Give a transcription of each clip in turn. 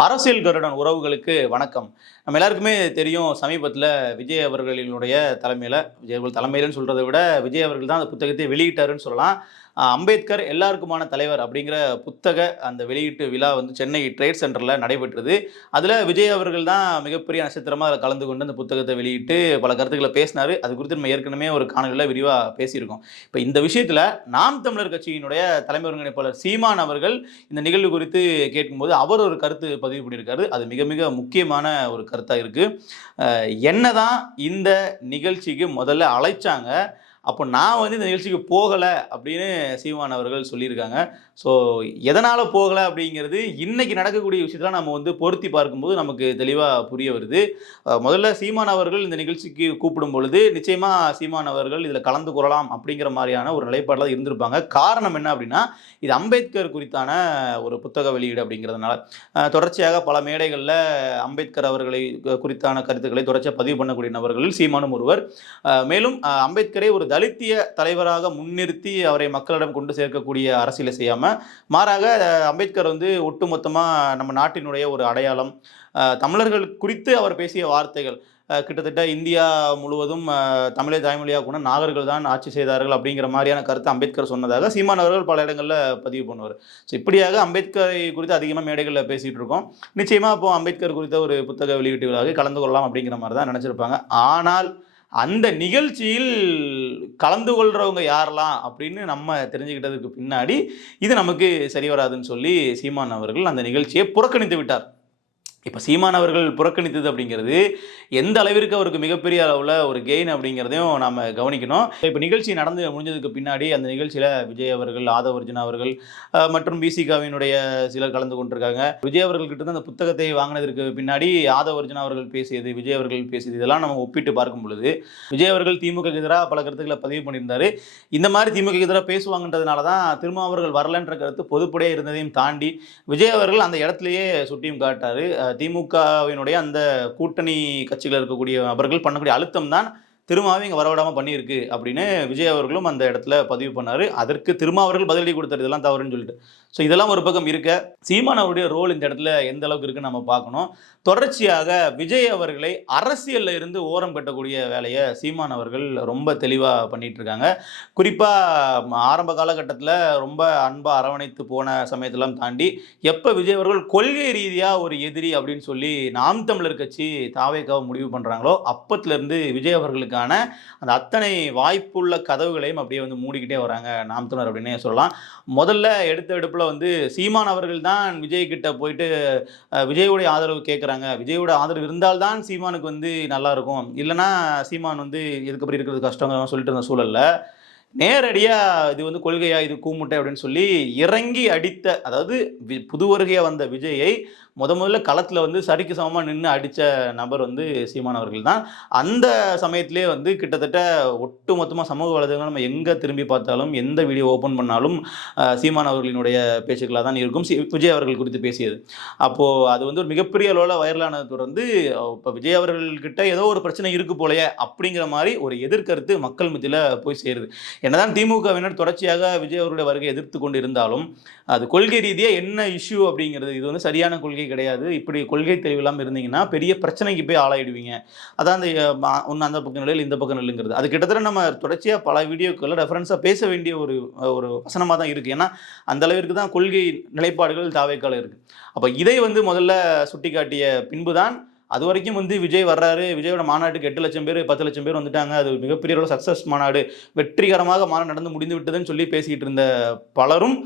அரசியல் கருடன் உறவுகளுக்கு வணக்கம். நம்ம எல்லாருக்குமே தெரியும் சமீபத்தில் விஜய் அவர்களினுடைய தலைமையில் விஜய் அவர்கள் தலைமையிலன்னு சொல்கிறத விட விஜய் அவர்கள் தான் அந்த புத்தகத்தை வெளியிட்டாருன்னு சொல்லலாம். அம்பேத்கர் எல்லாருக்குமான தலைவர் அப்படிங்கிற புத்தக அந்த வெளியீட்டு விழா வந்து சென்னை ட்ரேட் சென்டரில் நடைபெற்றது. அதில் விஜய் அவர்கள் தான் மிகப்பெரிய நட்சத்திரமாக அதில் கலந்து கொண்டு அந்த புத்தகத்தை வெளியிட்டு பல கருத்துக்களை பேசினார். அது குறித்து நம்ம ஏற்கனவே ஒரு காணொலியில் விரிவாக பேசியிருக்கோம். இப்போ இந்த விஷயத்தில் நாம் தமிழர் கட்சியினுடைய தலைமை ஒருங்கிணைப்பாளர் சீமான் அவர்கள் இந்த நிகழ்வு குறித்து கேட்கும்போது அவர் ஒரு கருத்து பதிவு பண்ணியிருக்காரு. அது மிக மிக முக்கியமான ஒரு கருத்தாக இருக்குது என்ன தான் இந்த நிகழ்ச்சிக்கு முதல்ல அழைச்சாங்க அப்போ நான் வந்து இந்த நிகழ்ச்சிக்கு போகலை அப்படின்னு சீமான் அவர்கள் சொல்லியிருக்காங்க. ஸோ எதனால் போகலை அப்படிங்கிறது இன்றைக்கி நடக்கக்கூடிய விஷயத்தெலாம் நம்ம வந்து பொருத்தி பார்க்கும்போது நமக்கு தெளிவாக புரிய வருது. முதல்ல சீமான் அவர்கள் இந்த நிகழ்ச்சிக்கு கூப்பிடும் பொழுது நிச்சயமாக சீமான் அவர்கள் இதில் கலந்து கொள்ளலாம் அப்படிங்கிற மாதிரியான ஒரு நிலைப்பாடில் இருந்திருப்பாங்க. காரணம் என்ன அப்படின்னா இது அம்பேத்கர் குறித்தான ஒரு புத்தக வெளியீடு அப்படிங்கிறதுனால. தொடர்ச்சியாக பல மேடைகளில் அம்பேத்கர் அவர்களை குறித்தான கருத்துக்களை தொடர்ச்சியாக பதிவு பண்ணக்கூடிய நபர்களில் சீமானும் ஒருவர். மேலும் அம்பேத்கரே ஒரு தலித்திய தலைவராக முன்னிறுத்தி அவரை மக்களிடம் கொண்டு சேர்க்கக்கூடிய அரசியலை செய்யாமல் மாறாக அம்பேத்கர் வந்து ஒட்டுமொத்தமாக நம்ம நாட்டினுடைய ஒரு அடையாளம். தமிழர்கள் குறித்து அவர் பேசிய வார்த்தைகள் கிட்டத்தட்ட இந்தியா முழுவதும் தமிழை தாய்மொழியாக கூட நாகர்கள் தான் ஆட்சி செய்தார்கள் அப்படிங்கிற மாதிரியான கருத்தை அம்பேத்கர் சொன்னதாக சீமான் அவர்கள் பல இடங்களில் பதிவு பண்ணுவார். ஸோ இப்படியாக அம்பேத்கரை குறித்து அதிகமாக மேடைகளில் பேசிகிட்டு இருக்கோம். நிச்சயமாக இப்போ அம்பேத்கர் குறித்த ஒரு புத்தக வெளியீட்டு விழாவில் கலந்து கொள்ளலாம் அப்படிங்கிற மாதிரி தான் நினச்சிருப்பாங்க. ஆனால் அந்த நிகழ்ச்சியில் கலந்து கொள்றவங்க யாரெல்லாம் அப்படின்னு நம்ம தெரிஞ்சுக்கிட்டதுக்கு பின்னாடி இது நமக்கு சரி வராதுன்னு சொல்லி சீமான் அவர்கள் அந்த நிகழ்ச்சியை புறக்கணித்து விட்டார். இப்போ சீமான் அவர்கள் புறக்கணித்தது அப்படிங்கிறது எந்த அளவிற்கு அவருக்கு மிகப்பெரிய அளவில் ஒரு கெயின் அப்படிங்கிறதையும் நாம் கவனிக்கணும். இப்போ நிகழ்ச்சி நடந்து முடிஞ்சதுக்கு பின்னாடி அந்த நிகழ்ச்சியில் விஜய் அவர்கள் ஆதவர்ஜுன் அவர்கள் மற்றும் பிசிகாவினுடைய சிலர் கலந்து கொண்டிருக்காங்க. விஜய் அவர்கள்கிட்ட அந்த புத்தகத்தை வாங்கினதற்கு பின்னாடி ஆதவர்ஜுன் அவர்கள் பேசியது விஜய் அவர்கள் பேசியது இதெல்லாம் நம்ம ஒப்பிட்டு பார்க்கும் பொழுது விஜய் அவர்கள் திமுக எதிராக பல கருத்துக்களை பதிவு பண்ணியிருந்தாரு. இந்த மாதிரி திமுக எதிராக பேசுவாங்கன்றதுனால தான் திரும்ப அவர்கள் வரலன்ற கருத்து பொதுப்படையாக இருந்ததையும் தாண்டி விஜய் அவர்கள் அந்த இடத்துலையே சுட்டியும் காட்டார். திமுகவினுடைய அந்த கூட்டணி கட்சிகள் இருக்கக்கூடிய நபர்கள் பண்ணக்கூடிய அழுத்தம் தான் திருமாவை இங்கே வரவிடாமல் பண்ணியிருக்கு அப்படின்னு விஜய் அவர்களும் அந்த இடத்துல பதிவு பண்ணார். அதற்கு திருமாவர்கள் அவர்கள் பதிலடி கொடுத்தாரு இதெல்லாம் தவறுன்னு சொல்லிட்டு. ஸோ இதெல்லாம் ஒரு பக்கம் இருக்க. சீமான் அவருடைய ரோல் இந்த இடத்துல எந்த அளவுக்கு இருக்குன்னு நம்ம பார்க்கணும். தொடர்ச்சியாக விஜய் அவர்களை அரசியலில் இருந்து ஓரம் கட்டக்கூடிய வேலையை சீமான் அவர்கள் ரொம்ப தெளிவாக பண்ணிட்டு இருக்காங்க. குறிப்பாக ஆரம்ப காலகட்டத்தில் ரொம்ப அன்பாக அரவணைத்து போன சமயத்தெல்லாம் தாண்டி எப்போ விஜய் அவர்கள் கொள்கை ரீதியாக ஒரு எதிரி அப்படின்னு சொல்லி நாம் தமிழர் கட்சி தாவேக்காவை முடிவு பண்ணுறாங்களோ அப்பத்துலேருந்து விஜய் அவர்களுக்கு அவர்களுக்கான அந்த அத்தனை வாய்ப்புள்ள கதவுகளையும் அப்படியே வந்து மூடிக்கிட்டே வராங்க நாம்துனர் அப்படின்னே சொல்லலாம். முதல்ல எடுத்த எடுப்பில் வந்து சீமான் அவர்கள் தான் விஜய் கிட்ட போயிட்டு விஜயோடைய ஆதரவு கேட்குறாங்க விஜயோட ஆதரவு இருந்தால்தான் சீமானுக்கு வந்து நல்லாயிருக்கும் இல்லைன்னா சீமான் வந்து இதுக்கப்புறம் இருக்கிறது கஷ்டங்க சொல்லிட்டு இருந்த சூழலில் நேரடியாக இது வந்து கொள்கையாக இது கூமுட்டை அப்படின்னு சொல்லி இறங்கி அடித்த அதாவது வி- புது வருகையாக வந்த விஜயை முத முதல்ல களத்தில் வந்து சரிக்கு சமமாக நின்று அடித்த நபர் வந்து சீமான் அவர்கள் தான். அந்த சமயத்திலே வந்து கிட்டத்தட்ட ஒட்டு மொத்தமாக சமூக வலைதளங்கள் நம்ம எங்கே திரும்பி பார்த்தாலும் எந்த வீடியோ ஓப்பன் பண்ணாலும் சீமான் அவர்களினுடைய பேச்சுக்களாக தான் இருக்கும். சி- விஜய் அவர்கள் குறித்து பேசியது. அப்போது அது வந்து ஒரு மிகப்பெரிய அளவில் வைரலானது தொடர்ந்து இப்போ விஜய் அவர்கள்கிட்ட ஏதோ ஒரு பிரச்சனை இருக்கு போலயே அப்படிங்கிற மாதிரி ஒரு எதிர்கருத்து மக்கள் மத்தியில் போய் சேருது. என்னதான் திமுகவினர் தொடர்ச்சியாக விஜய் அவருடைய வருகை எதிர்த்து கொண்டு இருந்தாலும் அது கொள்கை ரீதியாக என்ன இஷ்யூ அப்படிங்கிறது இது வந்து சரியான கொள்கை கிடையாது. இப்படி கொள்கை தெளிவில்லாமல் இருந்தீங்கன்னா பெரிய பிரச்சனைக்கு போய் ஆளாயிடுவீங்க. அதான் அந்த ஒன்று அந்த பக்கம் நிலையில் இந்த பக்கம் நிலைங்கிறது. அது கிட்டத்தட்ட நம்ம தொடர்ச்சியாக பல வீடியோக்களில் ரெஃபரன்ஸாக பேச வேண்டிய ஒரு ஒரு வசனமாக தான் இருக்குது ஏன்னா அந்த அளவிற்கு தான் கொள்கை நிலைப்பாடுகள் தாவேக்கால இருக்குது அப்போ இதை வந்து முதல்ல சுட்டிக்காட்டிய பின்பு தான் அது வரைக்கும் வந்து விஜய் வர்றாரு. விஜயோட மாநாட்டுக்கு எட்டு லட்சம் பேர் பத்து லட்சம் பேர் வந்துட்டாங்க. அது மிகப்பெரிய ஒரு சக்ஸஸ் மாநாடு. வெற்றிகரமாக மாநாடு நடந்து முடிந்து விட்டதுன்னு சொல்லி பேசிகிட்டு இருந்த பலரும்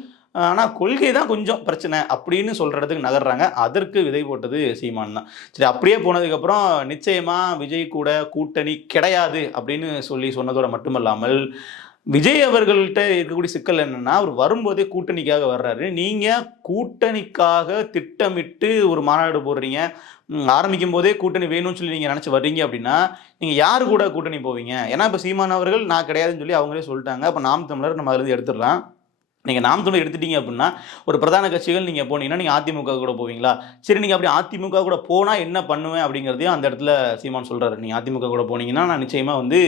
ஆனால் கொள்கை தான் கொஞ்சம் பிரச்சனை அப்படின்னு சொல்கிறதுக்கு நகர்றாங்க. அதற்கு விதை போட்டது சீமான் தான். சரி அப்படியே போனதுக்கப்புறம் நிச்சயமாக விஜய் கூட கூட்டணி கிடையாது அப்படின்னு சொல்லி சொன்னதோட மட்டுமல்லாமல் விஜய் அவர்கள்ட்ட இருக்கக்கூடிய சிக்கல் என்னென்னா அவர் வரும்போதே கூட்டணிக்காக வர்றாரு. நீங்கள் கூட்டணிக்காக திட்டமிட்டு ஒரு மாநாடு போடுறீங்க. ஆரம்பிக்கும் போதே கூட்டணி வேணும்னு சொல்லி நீங்கள் நினச்சி வர்றீங்க அப்படின்னா நீங்கள் யார் கூட கூட்டணி போவீங்க? ஏன்னா இப்போ சீமான் அவர்கள் நான் கிடையாதுன்னு சொல்லி அவங்களே சொல்லிட்டாங்க. அப்போ நாம் தமிழர் நம்ம அதுலேருந்து எடுத்துடலாம். நீங்கள் நாம் தமிழ் எடுத்துட்டீங்க அப்படின்னா ஒரு பிரதான கட்சிகள் நீங்கள் போனீங்கன்னா நீங்கள் அதிமுக கூட போவீங்களா? சரி நீங்கள் அப்படி அதிமுக கூட போனால் என்ன பண்ணுவேன் அப்படிங்கிறதையும் அந்த இடத்துல சீமான் சொல்கிறாரு நீங்கள் அதிமுக கூட போனீங்கன்னா நான் நிச்சயமாக வந்து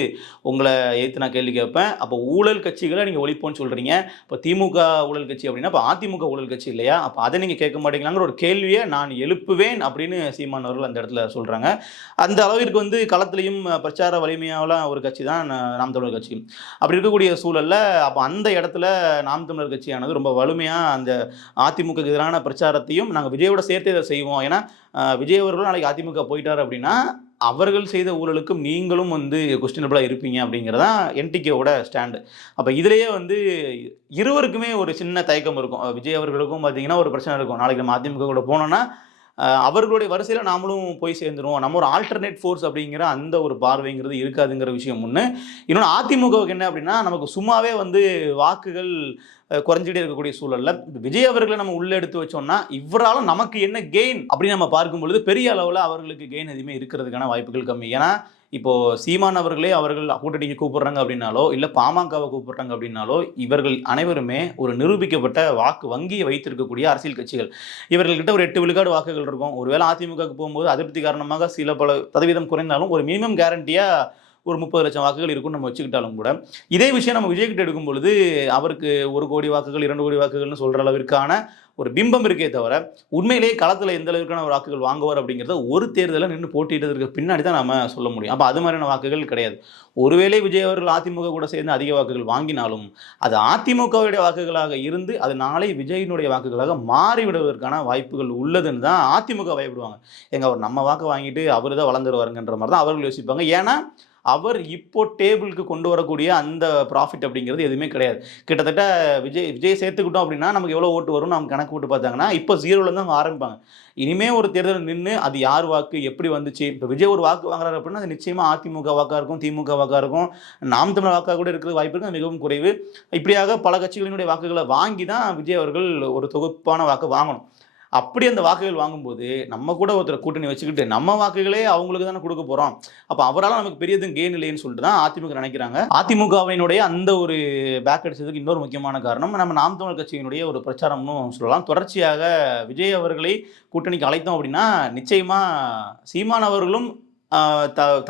உங்களை எதிர்த்து நான் கேள்வி கேட்பேன். அப்போ ஊழல் கட்சிகளை நீங்கள் ஒழிப்போன்னு சொல்கிறீங்க இப்போ திமுக ஊழல் கட்சி அப்படின்னா இப்போ அதிமுக ஊழல் கட்சி இல்லையா? அப்போ அதை நீங்கள் கேட்க மாட்டீங்களாங்கிற ஒரு கேள்வியை நான் எழுப்புவேன் அப்படின்னு சீமான் அவர்கள் அந்த இடத்துல சொல்கிறாங்க அந்த அளவிற்கு வந்து களத்திலையும் பிரச்சார வலிமையாவெல்லாம் ஒரு கட்சி தான் நாம் தமிழர் கட்சி. அப்படி இருக்கக்கூடிய சூழலில் அப்போ அந்த இடத்துல நாம் தமிழர் கட்சியானது ரொம்ப வலிமையாக அந்த அதிமுக எதிரான பிரச்சாரத்தையும் நாங்கள் விஜயோட சேர்த்து இதை செய்வோம். ஏன்னா விஜய் அவர்களும் நாளைக்கு அதிமுக போயிட்டார் அப்படின்னா அவர்கள் செய்த ஊழலுக்கும் நீங்களும் வந்து கொஸ்டினபிளாக இருப்பீங்க அப்படிங்கிறதான் என்டிகேவோட ஸ்டாண்டு அப்போ இதுலேயே வந்து இருவருக்குமே ஒரு சின்ன தயக்கம் இருக்கும். விஜய் அவர்களுக்கும் பார்த்தீங்கன்னா ஒரு பிரச்சனை இருக்கும். நாளைக்கு நம்ம அதிமுக கூட போனோம்னா அவர்களுடைய வரிசையில் நாமளும் போய் சேர்ந்துருவோம். நம்ம ஒரு ஆல்டர்னேட் ஃபோர்ஸ் அப்படிங்கிற அந்த ஒரு பார்வைங்கிறது இருக்காதுங்கிற விஷயம் ஒன்று இன்னொன்று அதிமுகவுக்கு என்ன அப்படின்னா நமக்கு சும்மாவே வந்து வாக்குகள் குறைஞ்சிட்டே இருக்கக்கூடிய சூழல்ல விஜய் அவர்களை நம்ம உள்ள எடுத்து வச்சோம்னா இவரால நமக்கு என்ன கெயின் அப்படின்னு நம்ம பார்க்கும் பொழுது பெரிய அளவில் அவர்களுக்கு கெயின் எதுவுமே இருக்கிறதுக்கான வாய்ப்புகள் கம்மி. ஏன்னா இப்போ சீமான் அவர்களே அவர்கள் கூட்டணிக்கு கூப்பிடுறாங்க அப்படின்னாலோ இல்லை பாமகவை கூப்பிடுறாங்க அப்படின்னாலோ இவர்கள் அனைவருமே ஒரு நிரூபிக்கப்பட்ட வாக்கு வங்கியை வைத்திருக்கக்கூடிய அரசியல் கட்சிகள். இவர்கள்கிட்ட ஒரு எட்டு விழுக்காடு வாக்குகள் இருக்கும். ஒருவேளை அதிமுகவுக்கு போகும்போது அதிருப்தி காரணமாக சில பல சதவீதம் குறைந்தாலும் ஒரு மினிமம் கேரண்டியாக ஒரு முப்பது லட்சம் வாக்குகள் இருக்கும்னு நம்ம வச்சுக்கிட்டாலும் கூட இதே விஷயம் நம்ம விஜய்கிட்ட எடுக்கும் பொழுது அவருக்கு ஒரு கோடி வாக்குகள் இரண்டு கோடி வாக்குகள்னு சொல்கிற அளவிற்கான ஒரு பிம்பம் இருக்கே தவிர உண்மையிலேயே களத்தில் எந்த அளவுக்கான ஒரு வாக்குகள் வாங்குவார் அப்படிங்கிறத ஒரு தேர்தலில் நின்று போட்டியிட்டதற்கு பின்னாடி தான் நம்ம சொல்ல முடியும். அப்போ அது மாதிரியான வாக்குகள் கிடையாது. ஒருவேளை விஜய் அவர்கள் அதிமுக கூட சேர்ந்து அதிக வாக்குகள் வாங்கினாலும் அது அதிமுகவுடைய வாக்குகளாக இருந்து அது நாளை விஜயினுடைய வாக்குகளாக மாறிவிடுவதற்கான வாய்ப்புகள் உள்ளதுன்னு தான் அதிமுக பயப்படுவாங்க. எங்க அவர் நம்ம வாக்கு வாங்கிட்டு அவர் தான் வளர்ந்துருவாருங்கன்ற மாதிரி தான் அவர்கள் யோசிப்பாங்க. ஏன்னா அவர் இப்போ டேபிளுக்கு கொண்டு வரக்கூடிய அந்த ப்ராஃபிட் அப்படிங்கிறது எதுவுமே கிடையாது. கிட்டத்தட்ட விஜய் விஜய் சேர்த்துக்கிட்டோம் அப்படின்னா நமக்கு எவ்வளோ ஓட்டு வரும் நம்ம கணக்கு போட்டு பார்த்தாங்கன்னா இப்போ ஜீரோலேருந்து அவங்க ஆரம்பிப்பாங்க. இனிமே ஒரு தேர்தல் நின்று அது யார் வாக்கு எப்படி வந்துச்சு? இப்போ விஜய் ஒரு வாக்கு வாங்குறாரு அப்படின்னா அது நிச்சயமாக அதிமுக வாக்காக இருக்கும் திமுக வாக்காக இருக்கும். நாம் தமிழ் வாக்காக கூட இருக்கிற வாய்ப்பு இருக்குது மிகவும் குறைவு. இப்படியாக பல கட்சிகளினுடைய வாக்குகளை வாங்கி தான் விஜய் அவர்கள் ஒரு தொகுப்பான வாக்கு வாங்கணும். அப்படி அந்த வாக்குகள் வாங்கும்போது நம்ம கூட ஒருத்தர் கூட்டணி வச்சுக்கிட்டு நம்ம வாக்குகளே அவங்களுக்கு தானே கொடுக்க போகிறோம் அப்போ அவரால் நமக்கு பெரியதும் கெயின் இல்லைன்னு சொல்லிட்டு தான் அதிமுக நினைக்கிறாங்க. அதிமுகவினுடைய அந்த ஒரு பேக் அடிச்சதுக்கு இன்னொரு முக்கியமான காரணம் நம்ம நாம் தமிழ் கட்சியினுடைய ஒரு பிரச்சாரம்னு சொல்லலாம். தொடர்ச்சியாக விஜய் அவர்களை கூட்டணிக்கு அழைத்தோம் அப்படின்னா நிச்சயமாக சீமான் அவர்களும்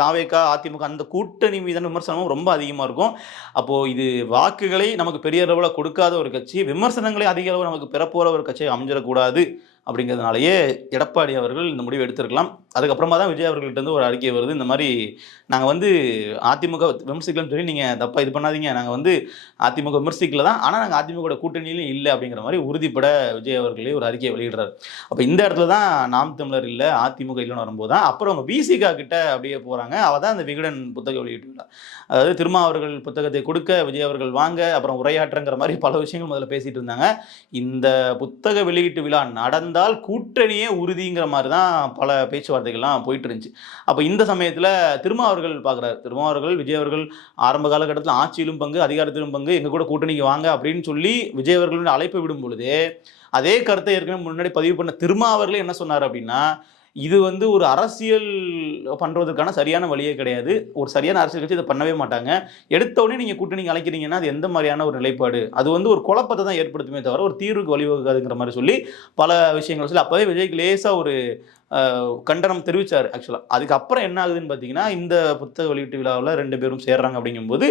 தாவேக்கா அதிமுக அந்த கூட்டணி மீதான விமர்சனமும் ரொம்ப அதிகமாக இருக்கும். அப்போது இது வாக்குகளை நமக்கு பெரிய அளவில் கொடுக்காத ஒரு கட்சி விமர்சனங்களை அதிக அளவு நமக்கு பெறப்போகிற ஒரு கட்சியை அமைஞ்சிடக்கூடாது அப்படிங்கிறதுனாலயே எடப்பாடி அவர்கள் இந்த முடிவு எடுத்திருக்கலாம். அதுக்கப்புறமா தான் விஜய் அவர்கள்ட்ட இருந்து ஒரு அறிக்கை வருது. இந்த மாதிரி நாங்கள் வந்து அதிமுக விமர்சிக்கலன்னு சொல்லி நீங்கள் தப்பாக இது பண்ணாதீங்க. நாங்கள் வந்து அதிமுக விமர்சிக்கல தான். ஆனால் நாங்கள் அதிமுக கூட்டணியிலும் இல்லை அப்படிங்கிற மாதிரி உறுதிப்பட விஜய் அவர்களே ஒரு அறிக்கையை வெளியிடுறாரு. அப்போ இந்த இடத்துல தான் நாம் தமிழர் இல்லை அதிமுக இல்லைன்னு வரும்போது தான் அப்புறம் அவங்க விசிகா கிட்ட அப்படியே போகிறாங்க அவள் தான் அந்த விகடன் புத்தகம் வெளியிட்டுள்ளார் அதாவது திருமா அவர்கள் புத்தகத்தை கொடுக்க விஜய் அவர்கள் வாங்க அப்புறம் உரையாற்றுங்கிற மாதிரி பல விஷயங்கள் முதல்ல பேசிட்டு இருந்தாங்க. இந்த புத்தக வெளியீட்டு விழா நடந்தால் கூட்டணியே உறுதிங்கிற மாதிரி தான் பல பேச்சுவார்த்தைகள்லாம் போயிட்டு இருந்துச்சு அப்போ இந்த சமயத்தில் திருமாவர்கள் பார்க்குறாரு திருமாவர்கள் விஜய் அவர்கள் ஆரம்ப காலகட்டத்தில் ஆட்சியிலும் பங்கு அதிகாரத்திலும் பங்கு எங்கள் கூட கூட்டணிக்கு வாங்க அப்படின்னு சொல்லி விஜய் அவர்களுடைய அழைப்பு விடும் பொழுது அதே கருத்தை ஏற்கனவே முன்னாடி பதிவு பண்ண திருமாவர்களே என்ன சொன்னார் அப்படின்னா இது வந்து ஒரு அரசியல் பண்ணுறதுக்கான சரியான வழியே கிடையாது. ஒரு சரியான அரசியல் கட்சி இதை பண்ணவே மாட்டாங்க. எடுத்தவுடனே நீங்கள் கூட்டணி அழைக்கிறீங்கன்னா அது எந்த மாதிரியான ஒரு நிலைப்பாடு? அது வந்து ஒரு குழப்பத்தை தான் ஏற்படுத்துமே தவிர ஒரு தீர்வுக்கு வழிவகுக்காதுங்கிற மாதிரி சொல்லி பல விஷயங்கள் சொல்லி அப்போவே விஜய்க்கு லேசாக ஒரு கண்டனம் தெரிவித்தார் ஆக்சுவலாக அதுக்கப்புறம் என்ன ஆகுதுன்னு பார்த்தீங்கன்னா இந்த புத்தக வெளியீட்டு விழாவில் ரெண்டு பேரும் சேர்றாங்க அப்படிங்கும்போது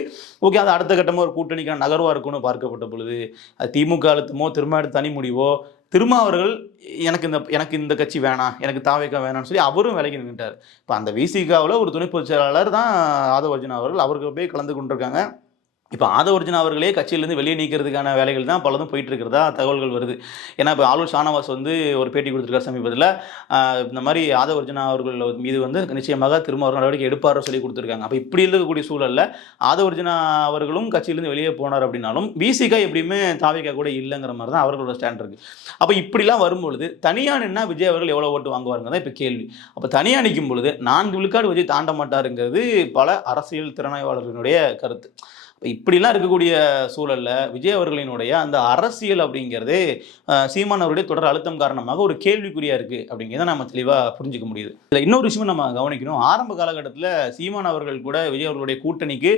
ஓகே அது அடுத்த கட்டமாக ஒரு கூட்டணிக்கான நகர்வாக இருக்கும்னு பார்க்கப்பட்ட பொழுது அது திமுக அழுத்தமோ திரும்ப தனி முடிவோ திருமாவர்கள் அவர்கள் எனக்கு இந்த எனக்கு இந்த கட்சி வேணாம் எனக்கு தாவேக்கா வேணாம்னு சொல்லி அவரும் விலகி நின்றுட்டார் இப்போ அந்த விசிகாவில் ஒரு துணை பொதுச் செயலாளர் தான் ஆதவர்ஜுன் அவர்கள். அவருக்கு போய் கலந்து கொண்டிருக்காங்க. இப்போ ஆதவர்ஜுன் அவர்களே கட்சியிலேருந்து வெளியே நீக்கிறதுக்கான வேலைகள் தான் பலதும் போயிட்டு இருக்கிறதா தகவல்கள் வருது. ஏன்னா இப்போ ஆளுநர் ஷானவாஸ் வந்து ஒரு பேட்டி கொடுத்துருக்காரு சமீபத்தில். இந்த மாதிரி ஆதவர்ஜுனா அவர்கள் மீது வந்து நிச்சயமாக திரும்ப அவர் நடவடிக்கை எடுப்பார் சொல்லி கொடுத்துருக்காங்க. அப்போ இப்படி இருக்கக்கூடிய சூழலில் ஆதவர்ஜுனா அவர்களும் கட்சியிலேருந்து வெளியே போனார் அப்படின்னாலும் பிசிகா எப்படியுமே தாவிக்கா கூட இல்லைங்கிற மாதிரி தான் அவர்களோட ஸ்டாண்ட் இருக்கு. அப்போ இப்படிலாம் வரும்பொழுது தனியாக நின்னா விஜய் அவர்கள் எவ்வளோ ஓட்டு வாங்குவாருங்க தான் இப்போ கேள்வி. அப்போ தனியாக நிற்கும் பொழுது நான்கு விழுக்காடு விஜய் தாண்ட மாட்டாருங்கிறது பல அரசியல் திறனாய்வாளர்களுடைய கருத்து. இப்படிலாம் இருக்கக்கூடிய சூழல்ல விஜய் அவர்களினுடைய அந்த அரசியல் அப்படிங்கிறதே சீமான் அவருடைய தொடர் அழுத்தம் காரணமாக ஒரு கேள்விக்குறியாக இருக்குது அப்படிங்கிறத நம்ம தெளிவாக புரிஞ்சுக்க முடியுது. இதுல இன்னொரு விஷயம் நம்ம கவனிக்கணும். ஆரம்ப காலகட்டத்தில் சீமான் அவர்கள் கூட விஜய் அவர்களுடைய கூட்டணிக்கு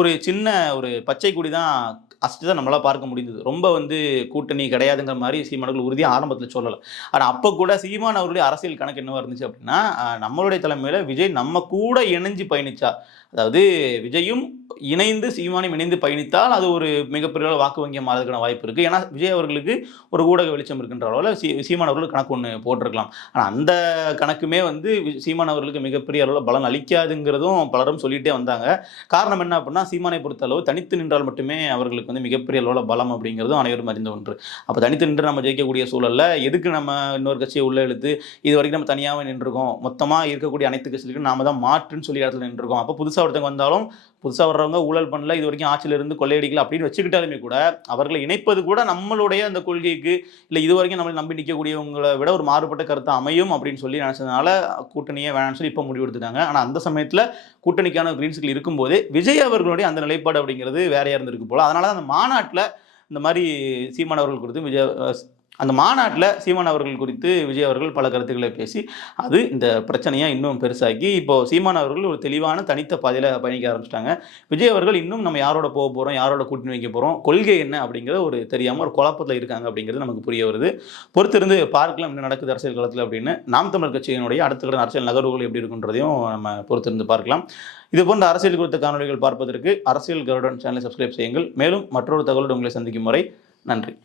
ஒரு சின்ன ஒரு பச்சை கொடி தான் அஸ்ட்டு தான் நம்மளால் பார்க்க முடிந்தது. ரொம்ப வந்து கூட்டணி கிடையாதுங்கிற மாதிரி சீமானவர்கள் உறுதியாக ஆரம்பத்தில் சொல்லலை. ஆனால் அப்போ கூட சீமான் அவருடைய அரசியல் கணக்கு என்னவாக இருந்துச்சு அப்படின்னா நம்மளுடைய தலைமையில் விஜய் நம்ம கூட இணைஞ்சு பயணிச்சா அதாவது விஜயும் இணைந்து சீமானும் இணைந்து பயணித்தால் அது ஒரு மிகப்பெரிய வாக்கு வங்கியம் மாறதுக்கான வாய்ப்பு இருக்குது ஏன்னா விஜய் அவர்களுக்கு ஒரு ஊடக வெளிச்சம் இருக்கின்ற அளவில் சீ சீமான் அவர்கள் கணக்கு ஒன்று போட்டிருக்கலாம். ஆனால் அந்த கணக்குமே வந்து சீமான் அவர்களுக்கு மிகப்பெரிய அளவில் பலன் அளிக்காதுங்கிறதும் பலரும் சொல்லிகிட்டே வந்தாங்க. காரணம் என்ன அப்படின்னா சீமானை பொறுத்த அளவு தனித்து நின்றால் மட்டுமே அவர்களுக்கு வந்து மிகப்பெரிய அளவில் பலம் அப்படிங்கிறதும் அனைவரும் அறிந்த ஒன்று. அப்போ தனித்து நின்று நம்ம ஜெயிக்கக்கூடிய சூழலில் எதுக்கு நம்ம இன்னொரு கட்சியை உள்ளே இழுத்து இது வரைக்கும் நம்ம தனியாகவே நின்றுருக்கோம்? மொத்தமாக இருக்கக்கூடிய அனைத்து கட்சிகளுக்கும் நாம தான் மாற்றுன்னு சொல்லி இடத்துல நின்றுருக்கோம். அப்போ புதுசாக ஒருத்தவங்க வந்தாலும் புதுசாக வர்றவங்க ஊழல் பண்ணல இது வரைக்கும் ஆட்சியில் இருந்து கொள்ளையடிக்கல அப்படின்னு வச்சுக்கிட்டாலுமே கூட அவர்களை இணைப்பது கூட நம்மளுடைய அந்த கொள்கைக்கு இல்லை இது வரைக்கும் நம்மளை நம்பி நிற்கக்கூடியவங்களை விட ஒரு மாறுபட்ட கருத்தை அமையும் அப்படின்னு சொல்லி நினச்சதுனால கூட்டணியே வேணாம்னு சொல்லி இப்போ முடிவு எடுத்துட்டாங்க. ஆனால் அந்த சமயத்தில் கூட்டணிக்கான கிரீன்ஸ்கள் இருக்கும்போது விஜய் அவர்களுடைய அந்த நிலைப்பாடு அப்படிங்கிறது வேறையாக இருந்திருக்கு போல. அதனால தான் அந்த மாநாட்டில் இந்த மாதிரி சீமானவர்கள் கொடுத்து குறித்து விஜய் அந்த மாநாட்டில் சீமான் அவர்கள் குறித்து விஜய் அவர்கள் பல கருத்துக்களை பேசி அது இந்த பிரச்சனையை இன்னும் பெருசாக்கி இப்போ சீமான் அவர்கள் ஒரு தெளிவான தனித்த பாதையில் பயணிக்க ஆரம்பிச்சிட்டாங்க. விஜய் அவர்கள் இன்னும் நம்ம யாரோட போக போகிறோம் யாரோட கூட்டணி வைக்க போகிறோம் கொள்கை என்ன அப்படிங்கிறது ஒரு தெரியாமல் ஒரு குழப்பத்தில் இருக்காங்க அப்படிங்கிறது நமக்கு புரிய வருது. பொறுத்திருந்து பார்க்கலாம் என்ன நடக்குது அரசியல் காலத்தில் அப்படின்னு. நாம் தமிழ் கட்சியினுடைய அடுத்த கட்ட அரசியல் நகர்வுகள் எப்படி இருக்குன்றதையும் நம்ம பொறுத்திருந்து பார்க்கலாம். இது போன்ற அரசியல் குறித்த காணொலிகள் பார்ப்பதற்கு அரசியல் கருடன் சேனலை சப்ஸ்கிரைப் செய்யுங்கள். மேலும் மற்றொரு தகவலோடு உங்களை சந்திக்கும் வரை நன்றி.